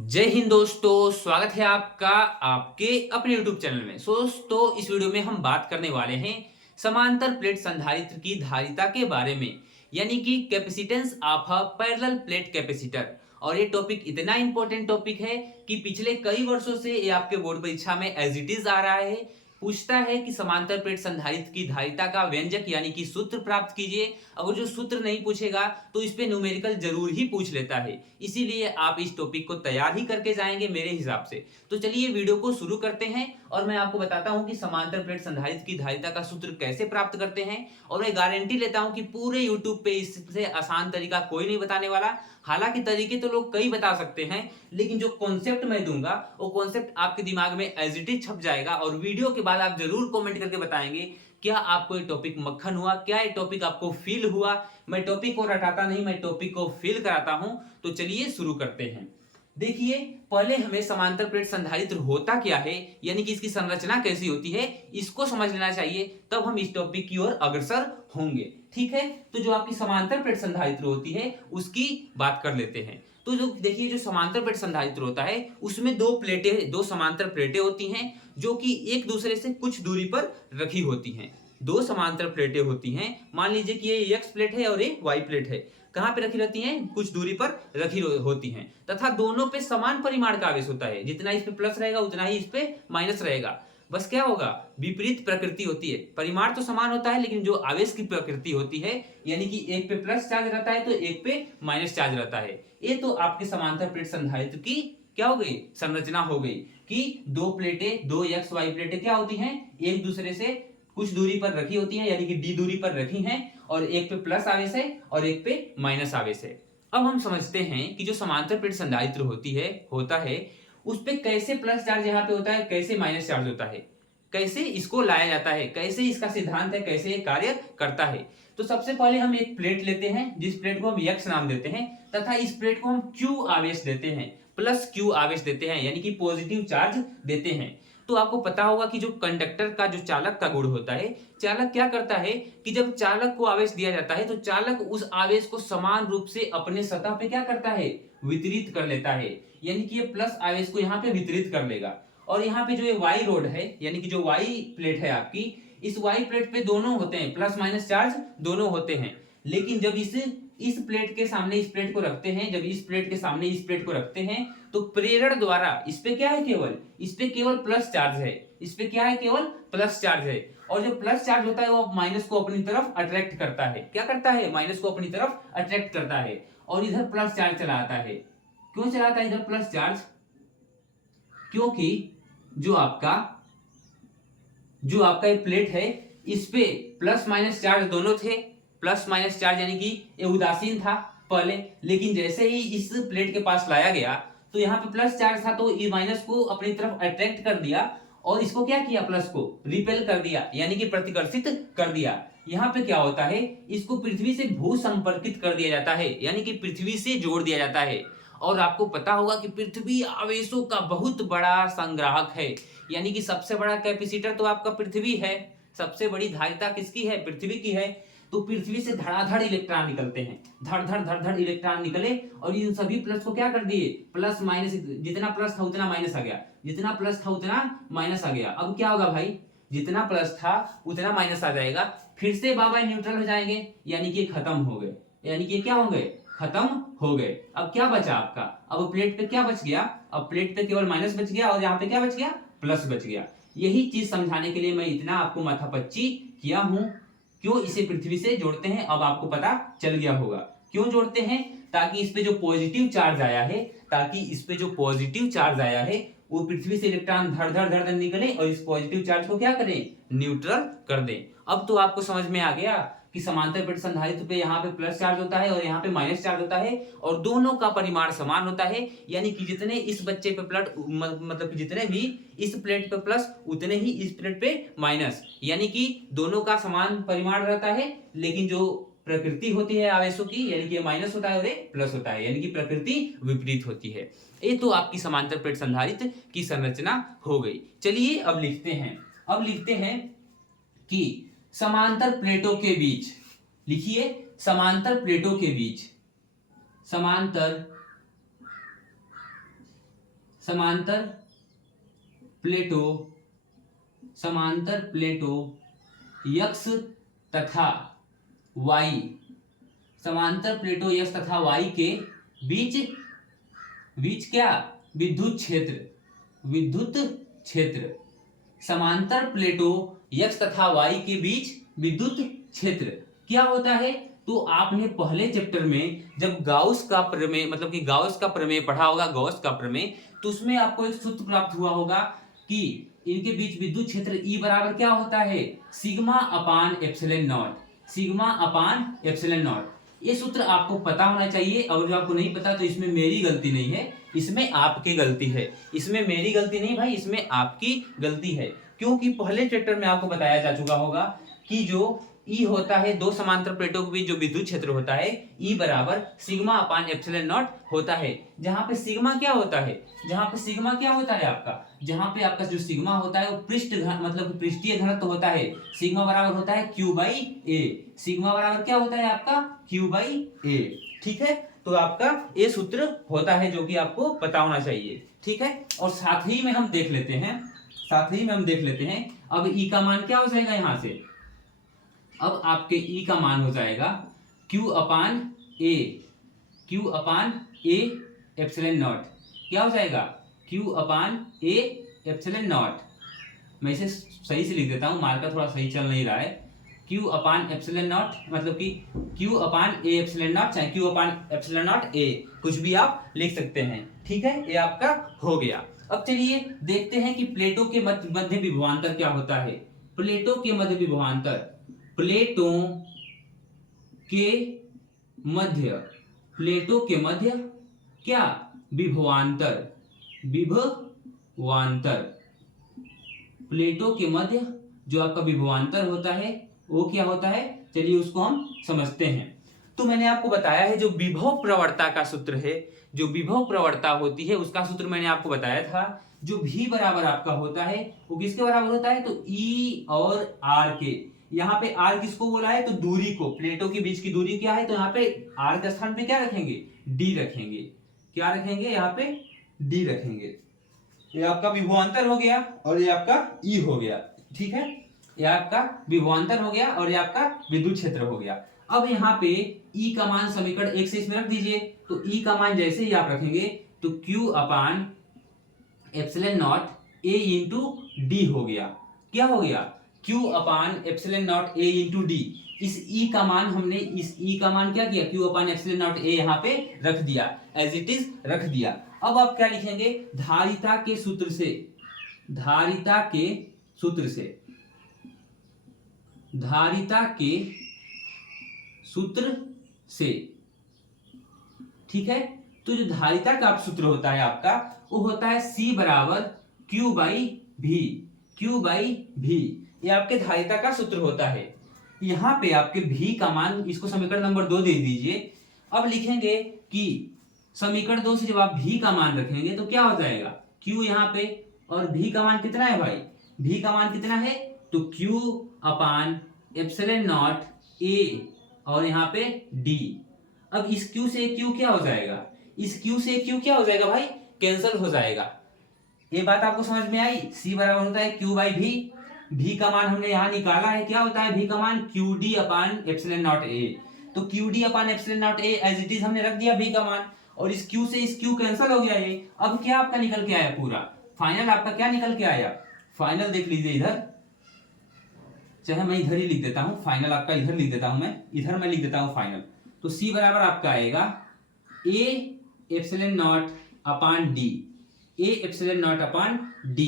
जय हिंद दोस्तों, स्वागत है आपका आपके अपने YouTube चैनल में। दोस्तों, इस वीडियो में हम बात करने वाले हैं समांतर प्लेट संधारित्र की धारिता के बारे में, यानी कि capacitance of a parallel plate capacitor. और ये टॉपिक इतना इंपॉर्टेंट टॉपिक है कि पिछले कई वर्षों से ये आपके बोर्ड परीक्षा में एज इट इज आ रहा है। पूछता है कि समांतर प्लेट संधारित्र की धारिता का व्यंजक यानी कि सूत्र प्राप्त कीजिए। अगर जो सूत्र नहीं पूछेगा तो इस पे न्यूमेरिकल जरूर ही पूछ लेता है, इसीलिए आप इस टॉपिक को तैयार ही करके जाएंगे मेरे हिसाब से। तो चलिए वीडियो को शुरू करते हैं और मैं आपको बताता हूं कि समांतर प्लेट संधारित्र की धारिता का सूत्र कैसे प्राप्त करते हैं। और मैं गारंटी लेता हूं कि पूरे यूट्यूब पे इससे आसान तरीका कोई नहीं बताने वाला। हालांकि तरीके तो लोग कई बता सकते हैं, लेकिन जो कॉन्सेप्ट मैं दूंगा वो कॉन्सेप्ट आपके दिमाग में एज इट इज छप जाएगा। और वीडियो के बाद आप जरूर कमेंट करके बताएंगे क्या आपको ये टॉपिक मक्खन हुआ, क्या ये टॉपिक आपको फील हुआ। मैं टॉपिक को रटाता नहीं, मैं टॉपिक को फील कराता हूं। तो चलिए शुरू करते हैं। देखिए, पहले हमें समांतर प्लेट संधारित्र होता क्या है, यानी कि इसकी संरचना कैसी होती है, इसको समझ लेना चाहिए, तब हम इस टॉपिक की ओर अग्रसर होंगे। ठीक है, तो जो आपकी समांतर प्लेट संधारित्र होती है उसकी बात कर लेते हैं। तो जो देखिए, जो समांतर प्लेट संधारित्र होता है उसमें दो समांतर प्लेटें होती हैं जो कि एक दूसरे से कुछ दूरी पर रखी होती हैं। दो समांतर प्लेटें होती हैं, मान लीजिए कि ये एक्स प्लेट है और ये वाई प्लेट है। कहां पे रखी रहती हैं? कुछ दूरी पर रखी होती हैं, तथा दोनों पे समान परिमाण का आवेश होता है। जितना इस पे प्लस रहेगा उतना ही इस पे माइनस रहेगा। बस क्या होगा, विपरीत प्रकृति होती है। परिमाण तो समान होता है, लेकिन जो आवेश की प्रकृति होती है, यानी कि एक पे प्लस चार्ज रहता है तो एक पे माइनस चार्ज रहता है। ये तो आपके समांतर प्लेट संधारित्र की क्या हो गई, संरचना हो गई कि दो प्लेटें, दो एक्स वाई प्लेटें क्या होती हैं, एक दूसरे से कुछ दूरी पर रखी होती है, यानी कि डी दूरी पर रखी हैं, और एक पे प्लस आवेश है और एक पे माइनस आवेश है। अब हम समझते हैं कि जो समांतर प्लेट संधारित्र होता है उस पे कैसे प्लस चार्ज यहाँ पे होता है, कैसे माइनस चार्ज होता है, कैसे इसको लाया जाता है, कैसे इसका सिद्धांत है, कैसे ये कार्य करता है। तो सबसे पहले हम एक प्लेट लेते हैं जिस प्लेट को हम एक्स नाम देते हैं, तथा इस प्लेट को हम क्यू आवेश देते हैं, प्लस क्यू आवेश देते हैं, यानी कि पॉजिटिव चार्ज देते हैं। तो आपको पता होगा कि जो कंडक्टर का जो चालक का गुण होता है, चालक क्या करता है कि जब चालक को आवेश दिया जाता है तो चालक उस आवेश को समान रूप से अपने सतह पे क्या करता है, वितरित कर लेता है। यानी कि ये प्लस आवेश को यहाँ पे वितरित कर लेगा। और यहाँ पे जो ये वाई रोड है, यानी कि जो वाई प्लेट है आपकी, इस वाई प्लेट पे दोनों होते हैं, प्लस माइनस चार्ज दोनों होते हैं। लेकिन जब इस प्लेट के सामने इस प्लेट को रखते हैं, जब इस प्लेट के सामने इस प्लेट को रखते हैं, तो प्रेरण द्वारा इस पे क्या है, केवल इस पे केवल प्लस चार्ज है, इस पे क्या है, केवल प्लस चार्ज है। और जो प्लस चार्ज होता है वो माइनस को अपनी तरफ अट्रैक्ट करता है। क्या करता है, माइनस को अपनी तरफ अट्रैक्ट करता है और इधर प्लस चार्ज चला आता है। क्यों चलाता है इधर प्लस चार्ज? क्योंकि जो आपका जो आपका ये प्लेट है इस पे प्लस माइनस चार्ज दोनों थे। प्लस माइनस चार्ज यानी कि ये उदासीन था पहले, लेकिन जैसे ही इस प्लेट के पास लाया गया तो यहाँ पे प्लस चार्ज था, तो ये माइनस को अपनी तरफ अट्रैक्ट कर दिया और इसको क्या किया, प्लस को रिपेल कर दिया, यानी कि प्रतिकर्षित कर दिया। यहाँ पे क्या होता है, इसको पृथ्वी से भू संपर्कित कर दिया जाता है, यानी कि पृथ्वी से जोड़ दिया जाता है। और आपको पता होगा कि पृथ्वी आवेशों का बहुत बड़ा संग्राहक है, यानी कि सबसे बड़ा कैपेसिटर तो आपका पृथ्वी है। सबसे बड़ी धारिता किसकी है, पृथ्वी की है। तो पृथ्वी से धड़ाधड़ इलेक्ट्रॉन निकलते हैं, धड़ धड़ धड़ धड़ इलेक्ट्रॉन निकले और इन सभी प्लस को क्या कर दिए, प्लस माइनस, जितना प्लस था उतना माइनस आ गया, जितना प्लस था उतना माइनस आ गया। अब क्या होगा भाई, जितना प्लस था उतना माइनस आ जाएगा, फिर से बाबा न्यूट्रल हो जाएंगे, यानी कि खत्म हो गए, यानी कि क्या हो गए, खत्म हो गए। अब क्या बचा आपका, अब प्लेट पे क्या बच गया, अब प्लेट पे केवल माइनस बच गया और यहाँ पे क्या बच गया, प्लस बच गया। यही चीज समझाने के लिए मैं इतना आपको माथापच्ची किया हूं। क्यों इसे पृथ्वी से जोड़ते हैं, अब आपको पता चल गया होगा क्यों जोड़ते हैं। ताकि इस पे जो पॉजिटिव चार्ज आया है, ताकि इस पे जो पॉजिटिव चार्ज आया है वो पृथ्वी से इलेक्ट्रॉन धड़ धड़ धड़ धड़ निकले और इस पॉजिटिव चार्ज को क्या करें, न्यूट्रल कर दें। अब तो आपको समझ में आ गया कि समांतर प्लेट संधारित्र पे यहाँ पे प्लस चार्ज होता है और यहाँ पे माइनस चार्ज होता है, और दोनों का परिमाण समान होता है। यानी कि जितने इस बच्चे पे प्लस, मतलब कि जितने भी इस प्लेट पे प्लस उतने ही इस प्लेट पे माइनस, यानी कि दोनों का समान परिमाण रहता है। लेकिन जो प्रकृति होती है आवेशों की, यानी कि माइनस होता है और प्लस होता है, यानी कि प्रकृति विपरीत होती है। ये तो आपकी समांतर प्लेट संधारित्र की संरचना हो गई। चलिए अब लिखते हैं कि समांतर प्लेटों के बीच, लिखिए समांतर प्लेटों के बीच, समांतर समांतर प्लेटों x तथा y, समांतर प्लेटों x तथा y के बीच क्या, विद्युत क्षेत्र, समांतर प्लेटों x तथा y के बीच विद्युत क्षेत्र क्या होता है। तो आपने पहले चैप्टर में जब गाउस का प्रमेय मतलब कि गाउस का प्रमेय पढ़ा होगा, गाउस का प्रमेय, तो उसमें आपको एक सूत्र प्राप्त हुआ होगा कि इनके बीच विद्युत क्षेत्र E बराबर क्या होता है, सिग्मा अपान एप्सिलॉन नॉट। ये सूत्र आपको पता होना चाहिए, और जो आपको नहीं पता तो इसमें मेरी गलती नहीं है, इसमें आपकी गलती है। इसमें मेरी गलती नहीं भाई, इसमें आपकी गलती है, क्योंकि पहले चैप्टर में आपको बताया जा चुका होगा कि जो E होता है, दो समांतर प्लेटों के बीच जो विद्युत क्षेत्र होता है E बराबर सिग्मा अपान एप्सिलॉन नॉट होता है। जहां पे सिग्मा क्या होता है, आपका, जहां पे आपका जो सिग्मा होता है वो पृष्ठ मतलब पृष्ठीय घनत्व होता है। सिग्मा बराबर होता है Q बाई ए, सिग्मा बराबर क्या होता है आपका, Q बाई ए। ठीक है, तो आपका ये सूत्र होता है जो कि आपको पता होना चाहिए। ठीक है, और साथ ही में हम देख लेते हैं अब E का मान क्या हो जाएगा, यहां से अब आपके E का मान हो जाएगा Q upon A epsilon not. क्या हो जाएगा, Q upon A epsilon not. मैं इसे सही से लिख देता हूं, मार्कर थोड़ा सही चल नहीं रहा है। Q अपान एप्सिलॉन नॉट मतलब कि Q upon A epsilon not, चाहे Q upon epsilon not a, कुछ भी आप लिख सकते हैं। ठीक है, ये आपका हो गया। अब चलिए देखते हैं कि प्लेटों के मध्य विभवांतर क्या होता है। प्लेटों के मध्य क्या, विभवांतर। प्लेटों के मध्य जो आपका विभवांतर होता है वो क्या होता है, चलिए उसको हम समझते हैं। तो मैंने आपको बताया है जो विभव प्रवणता का सूत्र है, जो विभव प्रवणता होती है उसका सूत्र मैंने आपको बताया था। जो V बराबर आपका होता है वो किसके बराबर होता है, तो E और R के। यहाँ पे R किसको बोला है, तो दूरी को, प्लेटों के बीच की दूरी क्या है, तो यहाँ पे R के स्थान पे क्या रखेंगे, D रखेंगे। क्या रखेंगे, यहाँ पे D रखेंगे। ये आपका विभवांतर हो गया और ये आपका E हो गया। ठीक है, ये आपका विभवांतर हो गया और ये आपका विद्युत क्षेत्र हो गया। अब यहाँ पे E का मान समीकरण 1 से इसमें रख दीजिए। तो E का मान जैसे ही आप रखेंगे तो Q upon epsilon naught A into D हो गया। क्या हो गया, Q upon epsilon naught A into D. इस E का मान हमने क्या किया, Q upon epsilon naught A यहाँ पे रख दिया, एज इट इज रख दिया। अब आप क्या लिखेंगे, धारिता के सूत्र से, ठीक है। तो जो धारिता का सूत्र होता है आपका वो होता है C बराबर Q बाई भी। ये आपके धारिता का सूत्र होता है। यहाँ पे आपके V का मान, इसको समीकरण नंबर 2 दे दीजिए। अब लिखेंगे कि समीकरण 2 से जब आप V का मान रखेंगे तो क्या हो जाएगा, Q यहाँ पे, और V का मान कितना है भाई, V का मान कितना है, तो Q upon epsilon naught A और यहाँ पे D। अब इस Q से Q क्या हो जाएगा, इस Q से Q क्या हो जाएगा भाई, कैंसिल हो जाएगा। ये बात आपको समझ में आई। C बराबर होता है Q बाई V। V का मान हमने यहाँ निकाला है, क्या होता है V का मान, QD upon epsilon naught A। तो QD upon epsilon naught A as it is हमने रख दिया V का मान, और इस Q से इस Q कैंसिल हो गया ये। अब क्या आपका निकल के आया, पूरा फाइनल आपका क्या निकल के आया, फाइनल देख लीजिए इधर, चाहे मैं इधर ही लिख देता हूं, फाइनल आपका इधर लिख देता हूं, मैं इधर मैं लिख देता हूं फाइनल। तो C बराबर आपका आएगा A epsilon naught upon D, A epsilon naught upon D।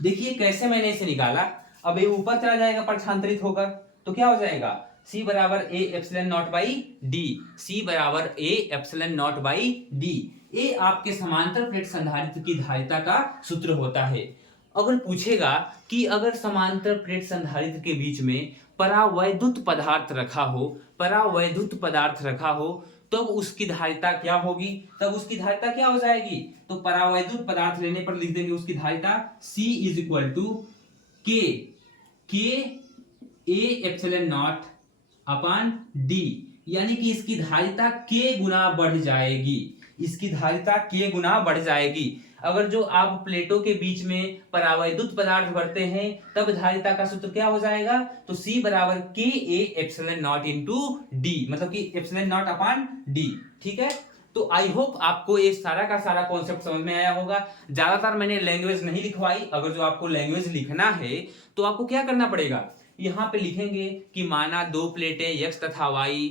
देखिए कैसे मैंने इसे निकाला, अब ये ऊपर चला जाएगा पक्षांतरित होकर, तो क्या हो जाएगा, C बराबर A epsilon not by D, C बराबर A epsilon not by D। ये आपके समांतर प्लेट संधारित्र की धारिता का सूत्र होता है। अगर पूछेगा कि अगर समांतर प्लेट संधारित्र के बीच में परावैद्युत पदार्थ रखा हो तब उसकी धारिता क्या होगी, तब उसकी धारिता क्या हो जाएगी, तो परावैद्युत पदार्थ लेने पर लिख देंगे उसकी धारिता C is equal to K A epsilon naught upon D, यानी कि इसकी धारिता K गुना बढ़ जाएगी। इसकी धारिता k गुना बढ़ जाएगी। अगर जो आप प्लेटों के बीच में परावैद्युत पदार्थ भरते हैं तब धारिता का सूत्र क्या हो जाएगा, तो C बराबर KA epsilon not into D, मतलब कि एप्सिलॉन नॉट अपॉन D। ठीक है, तो आई होप आपको ये सारा का सारा कॉन्सेप्ट समझ में आया होगा। ज्यादातर मैंने लैंग्वेज नहीं लिखवाई। अगर जो आपको लैंग्वेज लिखना है तो आपको क्या करना पड़ेगा, यहाँ पे लिखेंगे कि माना दो प्लेटें x तथा y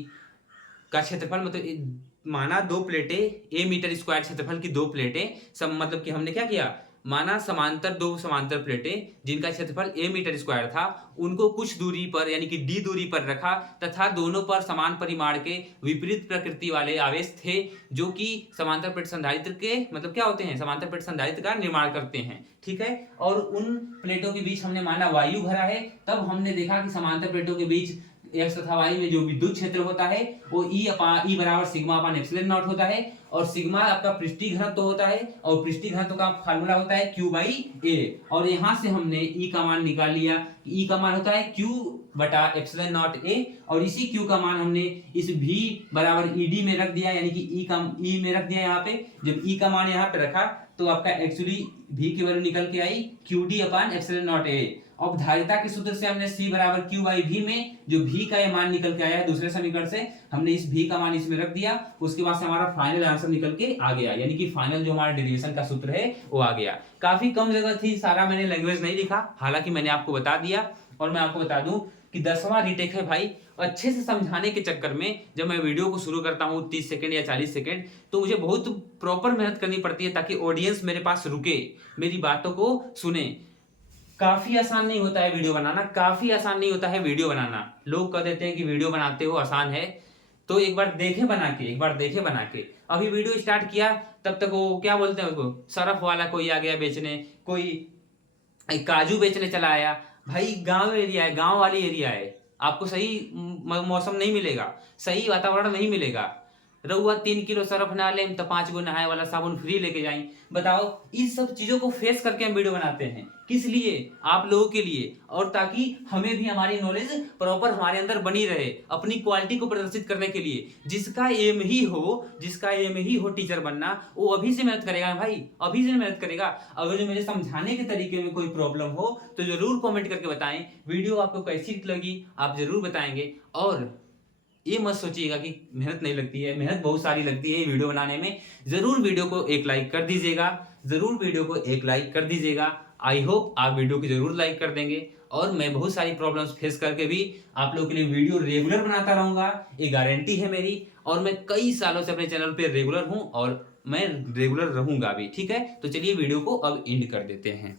का क्षेत्रफल, मतलब माना दो प्लेटें a मीटर स्क्वायर क्षेत्रफल की दो प्लेटें सब, मतलब कि हमने क्या किया, माना समांतर दो समांतर प्लेटें जिनका क्षेत्रफल a मीटर स्क्वायर था, उनको कुछ दूरी पर यानी कि d दूरी पर रखा तथा दोनों पर समान परिमाण के विपरीत प्रकृति वाले आवेश थे जो कि समांतर प्लेट संधारित्र के मतलब क्या होते हैं, समांतर प्लेट संधारित्र का निर्माण करते हैं। ठीक है, और उन प्लेटों के बीच हमने माना वायु भरा है, तब हमने देखा कि समांतर प्लेटों के बीच x तथा y में जो विद्युत क्षेत्र होता है वो E बराबर सिग्मा अपान एप्सिलॉन नॉट होता है, और सिग्मा आपका पृष्ठीय घनत्व होता है, और पृष्ठीय घनत्व का फार्मूला होता है Q बाई A। और यहाँ से हमने E का मान निकाल लिया, E का मान होता है Q बटा एप्सिलॉन नॉट A, और इसी Q का मान हमने इस V बराबर ED में रख दिया, यानी कि E में रख दिया। यहाँ पे जब E का मान यहाँ पे रखा तो आपका एक्चुअली V की वैल्यू निकल के आई QD upon epsilon naught A। अब धारिता के सूत्र से हमने C बराबर Q बाई V में जो V का ये मान निकल के आया है दूसरे समीकरण से, हमने इस V का मान इसमें रख दिया, उसके बाद से हमारा फाइनल आंसर निकल के आ गया, यानी कि फाइनल जो हमारा डेरिवेशन का सूत्र है वो आ गया। काफी कम जगह थी, सारा मैंने लैंग्वेज नहीं लिखा, हालांकि मैंने आपको बता दिया। और मैं आपको बता दूं कि 10वां रीटेक है भाई। अच्छे से समझाने के चक्कर में जब मैं वीडियो को शुरू करता हूं 30 सेकंड या 40 सेकंड, तो मुझे बहुत प्रॉपर मेहनत करनी पड़ती है ताकि ऑडियंस मेरे पास रुके, मेरी बातों को सुने। काफी आसान नहीं होता है वीडियो बनाना, काफी आसान नहीं होता है वीडियो बनाना। लोग कह देते हैं कि वीडियो बनाते हो आसान है, तो एक बार देखे बना के, एक बार देखे बना के। अभी वीडियो स्टार्ट किया तब तक वो क्या बोलते हैं उसको, सरफ वाला कोई आ गया बेचने, कोई काजू बेचने चला आया। भाई गांव एरिया है, गांव वाली एरिया है, आपको सही मौसम नहीं मिलेगा, सही वातावरण नहीं मिलेगा। रउआ 3 किलो सरफ ना ले तो 5 गो नहाए वाला साबुन फ्री लेके जाए। बताओ, इस सब चीजों को फेस करके हम वीडियो बनाते हैं, किस लिए, आप लोगों के लिए, और ताकि हमें भी हमारी नॉलेज प्रॉपर हमारे अंदर बनी रहे, अपनी क्वालिटी को प्रदर्शित करने के लिए। जिसका एम ही हो टीचर बनना, वो अभी से मेहनत करेगा भाई, अभी से मेहनत करेगा। अगर जो मेरे समझाने के तरीके में कोई प्रॉब्लम हो तो जरूर कॉमेंट करके बताएं। वीडियो आपको कैसी लगी आप जरूर बताएंगे। और ये मत सोचिएगा कि मेहनत नहीं लगती है, मेहनत बहुत सारी लगती है वीडियो बनाने में। जरूर वीडियो को एक लाइक कर दीजिएगा, जरूर वीडियो को एक लाइक कर दीजिएगा। आई होप आप वीडियो को जरूर लाइक कर देंगे, और मैं बहुत सारी प्रॉब्लम्स फेस करके भी आप लोगों के लिए वीडियो रेगुलर बनाता रहूंगा, ये गारंटी है मेरी। और मैं कई सालों से अपने चैनल पे रेगुलर हूं और मैं रेगुलर रहूंगा भी। ठीक है, तो चलिए वीडियो को अब एंड कर देते हैं।